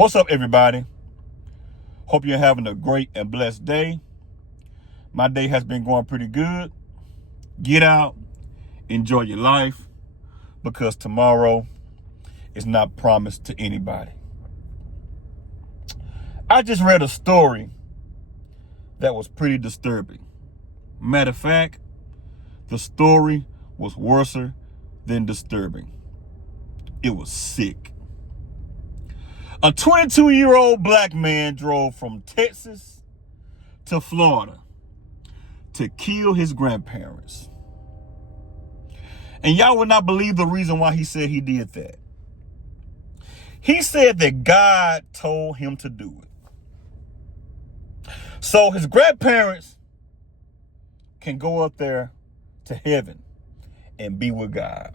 What's up, everybody? Hope you're having a great and blessed day. My day has been going pretty good. Get out, enjoy your life, because tomorrow is not promised to anybody. I just read a story that was pretty disturbing. Matter of fact, the story was worse than disturbing. It was sick. A 22-year-old black man drove from Texas to Florida to kill his grandparents. And y'all would not believe the reason why he said he did that. He said that God told him to do it. So his grandparents can go up there to heaven and be with God.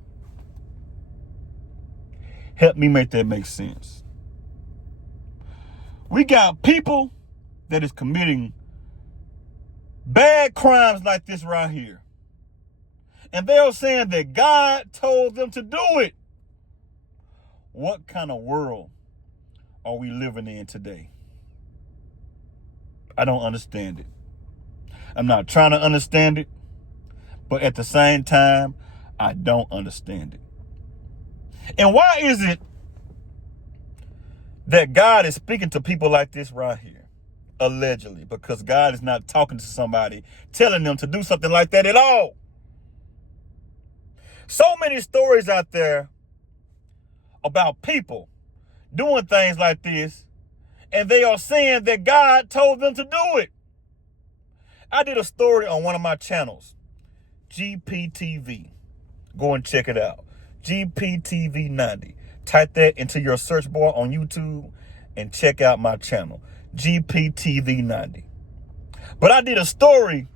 Help me make that make sense. We got people that is committing bad crimes like this right here. And they are saying that God told them to do it. What kind of world are we living in today? I don't understand it. I'm not trying to understand it, but at the same time, I don't understand it. And why is it that God is speaking to people like this right here? Allegedly, because God is not talking to somebody, telling them to do something like that at all. So many stories out there about people doing things like this, and they are saying that God told them to do it. I did a story on one of my channels, GPTV. Go and check it out. GPTV 90. Type that into your search bar on YouTube and check out my channel, GPTV 90. But I did a story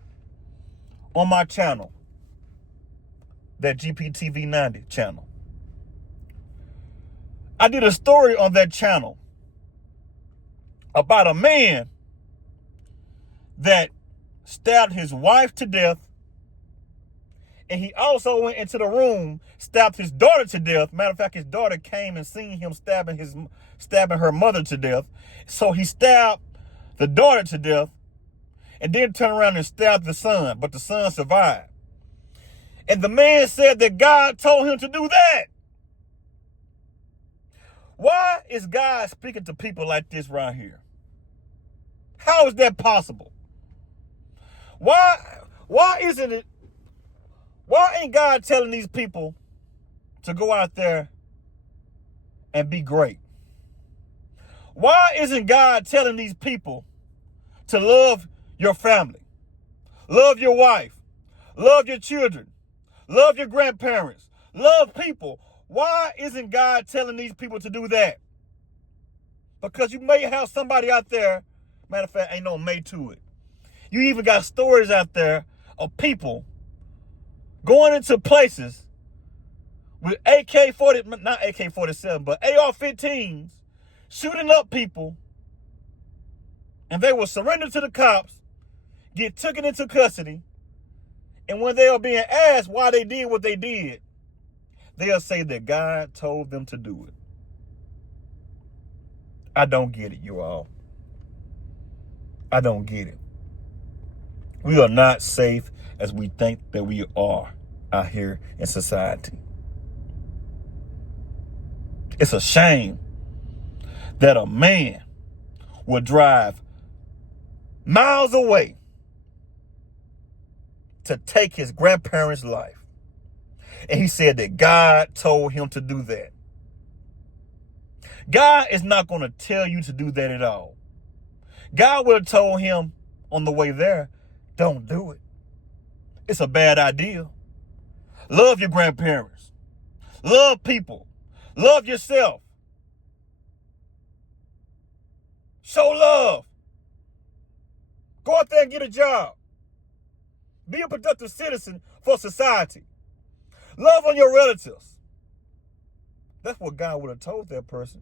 on my channel, that GPTV 90 channel. I did a story on that channel about a man that stabbed his wife to death, and he also went into the room, stabbed his daughter to death. Matter of fact, his daughter came and seen him stabbing her mother to death. So he stabbed the daughter to death and then turned around and stabbed the son, but the son survived. And the man said that God told him to do that. Why is God speaking to people like this right here? How is that possible? Why ain't God telling these people to go out there and be great? Why isn't God telling these people to love your family, love your wife, love your children, love your grandparents, love people? Why isn't God telling these people to do that? Because you may have somebody out there, matter of fact, ain't no may to it. You even got stories out there of people going into places with not AK-47, but AR-15s, shooting up people, and they will surrender to the cops, get taken into custody, and when they are being asked why they did what they did, they'll say that God told them to do it. I don't get it, you all. I don't get it. We are not safe as we think that we are out here in society. It's a shame that a man would drive miles away to take his grandparents' life. And he said that God told him to do that. God is not going to tell you to do that at all. God would have told him on the way there, don't do it. It's a bad idea. Love your grandparents. Love people. Love yourself. Show love. Go out there and get a job. Be a productive citizen for society. Love on your relatives. That's what God would have told that person.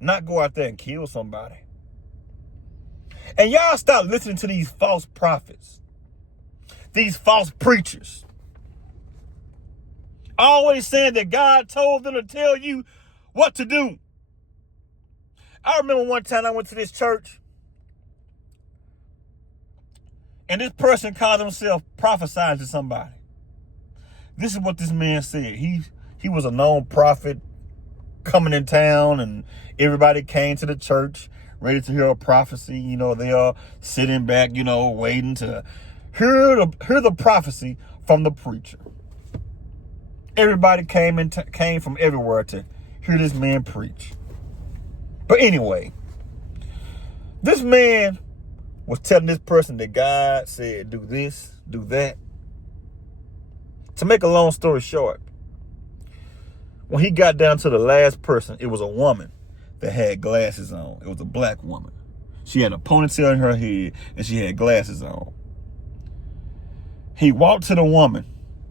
Not go out there and kill somebody. And y'all stop listening to these false prophets, these false preachers, always saying that God told them to tell you what to do. I remember one time I went to this church, and this person called himself prophesying to somebody. This is what this man said. He was a known prophet coming in town, and everybody came to the church ready to hear a prophecy. You know, they are sitting back, you know, waiting to hear the prophecy from the preacher. Everybody came from everywhere to hear this man preach. But anyway, this man was telling this person that God said, do this, do that. To make a long story short, when he got down to the last person, it was a woman that had glasses on. It was a black woman. She had a ponytail in her head, and she had glasses on. He walked to the woman,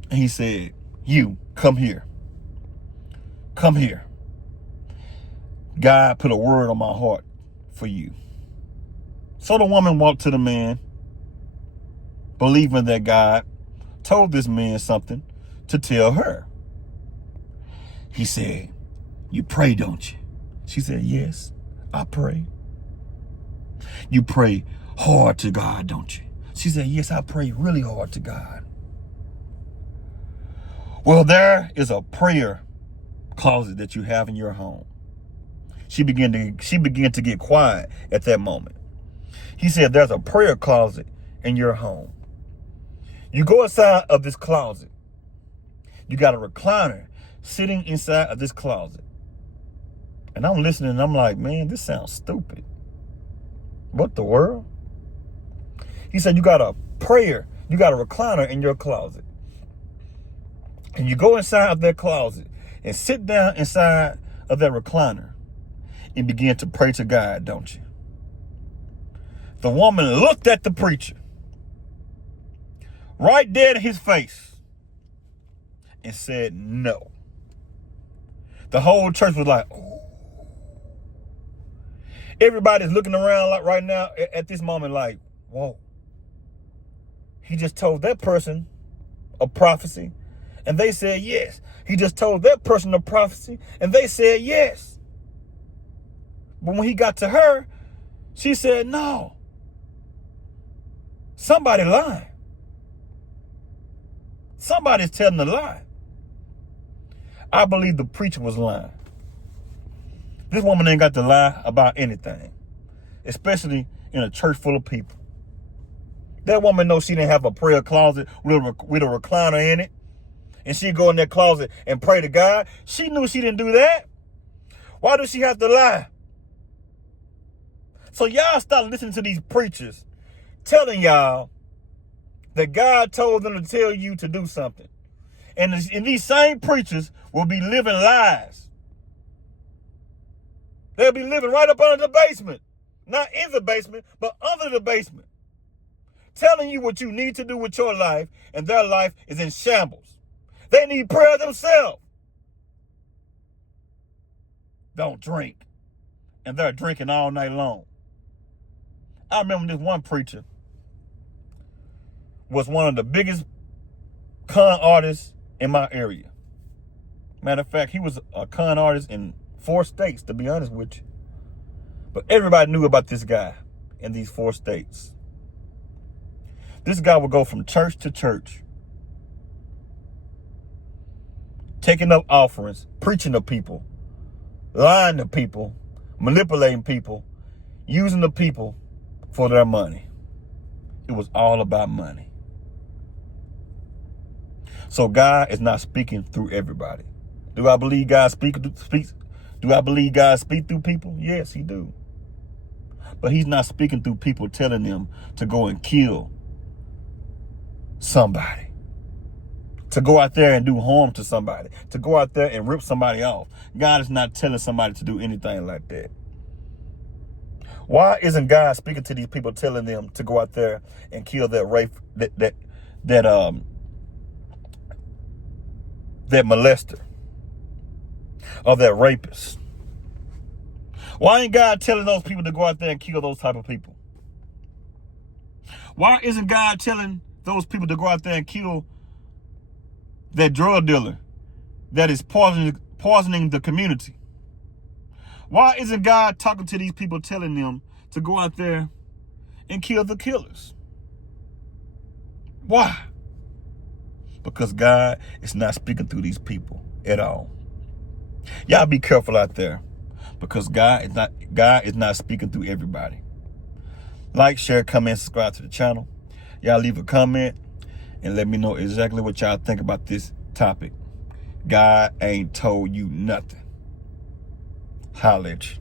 and he said, you, come here. Come here. God put a word on my heart for you. So the woman walked to the man, believing that God told this man something to tell her. He said, you pray, don't you? She said, yes, I pray. You pray hard to God, don't you? She said, yes, I pray really hard to God. Well, there is a prayer closet that you have in your home. She began to get quiet at that moment. He said, there's a prayer closet in your home. You go inside of this closet. You got a recliner sitting inside of this closet. And I'm listening and I'm like, man, this sounds stupid. What the world? He said, you got a recliner in your closet. And you go inside of that closet and sit down inside of that recliner and begin to pray to God, don't you? The woman looked at the preacher right dead in his face and said no. The whole church was like, oh. Everybody's looking around like right now at this moment like, whoa. He just told that person a prophecy and they said yes. He just told that person a prophecy and they said yes. But when he got to her, she said no. Somebody lying. Somebody's telling a lie. I believe the preacher was lying. This woman ain't got to lie about anything, especially in a church full of people. That woman knows she didn't have a prayer closet with a recliner in it, and she'd go in that closet and pray to God. She knew she didn't do that. Why does she have to lie? So y'all start listening to these preachers telling y'all that God told them to tell you to do something. And these same preachers will be living lies. They'll be living right up under the basement. Not in the basement, but under the basement. Telling you what you need to do with your life, and their life is in shambles. They need prayer themselves. Don't drink. And they're drinking all night long. I remember this one preacher was one of the biggest con artists in my area. Matter of fact, he was a con artist in 4 states, to be honest with you. But everybody knew about this guy in these 4 states. This guy would go from church to church, taking up offerings, preaching to people, lying to people, manipulating people, using the people for their money. It was all about money. So God is not speaking through everybody. Do I believe God speaks? Do I believe God speaks through people? Yes, he do. But he's not speaking through people telling them to go and kill somebody, to go out there and do harm to somebody, to go out there and rip somebody off. God is not telling somebody to do anything like that. Why isn't God speaking to these people, telling them to go out there and kill that rape, that molester or that rapist? Why ain't God telling those people to go out there and kill those type of people? Why isn't God telling those people to go out there and kill that drug dealer that is poisoning the community? Why isn't God talking to these people, telling them to go out there and kill the killers? Why? Because God is not speaking through these people at all. Y'all be careful out there, because God is not speaking through everybody. Like, share, comment, subscribe to the channel. Y'all leave a comment and let me know exactly what y'all think about this topic. God ain't told you nothing. Holla at you.